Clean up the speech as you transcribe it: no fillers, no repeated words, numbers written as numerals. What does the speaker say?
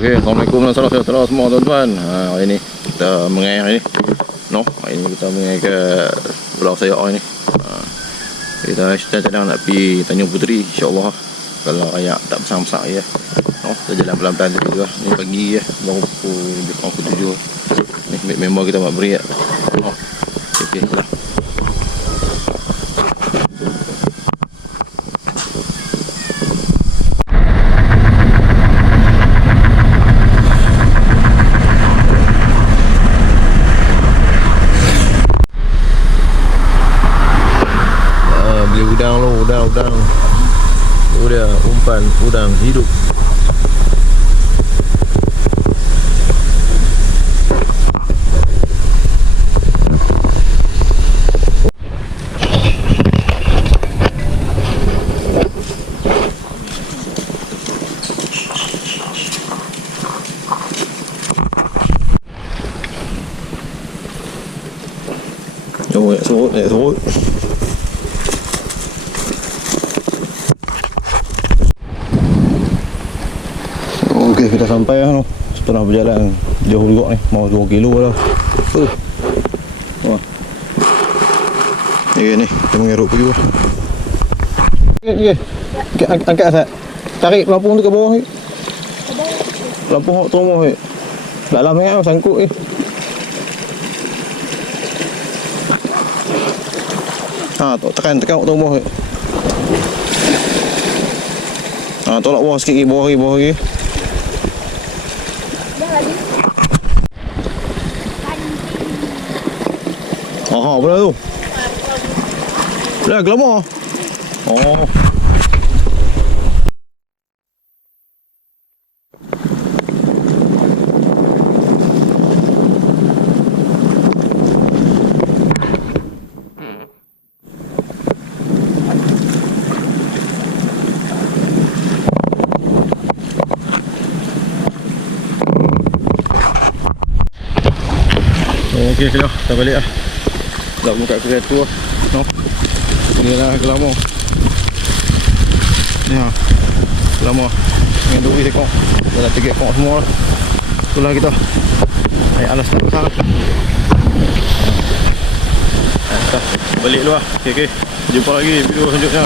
Okey, Assalamualaikum dan salam sejahtera semua tuan-tuan. Hari ni kita mengair hari ni. Hari ni kita mengair ke Pulau Sayak ni. Kita sedang nak pergi Tanjung Puteri insya-Allah. Kalau ayak tak besar-besar ya. Kita jalan pelan-pelan tu lah. Ni pagi ya, baru pukul 7. Ni member kita buat beri ya. Okey lah. Udang itu dia, umpan udang hidup. Surut. Okey, kita sampai lah. Setelah berjalan jauh juga ni, mau 2 kilo dah. Wah. Ni kita mengeruk pergi bawah. Okey. Angkat Asad. Tarik pelampung tu ke bawah ni. Pelampung hok turun bawah ni. Dalam ni kan sangkut ni. Tekan hok turun bawah ni. Tolak bawah sikit lagi, bawah lagi. Apa tu? Dah gelama. Okey, kita balik lah. Tak buka kereta lah. Ni lah gelama. Ni lah gelama dengan 2 ekor. Dah 3 ekor semua lah. Itulah kita. Air alas tak besar lah. Balik dulu lah. Okey. Jumpa lagi video selanjutnya.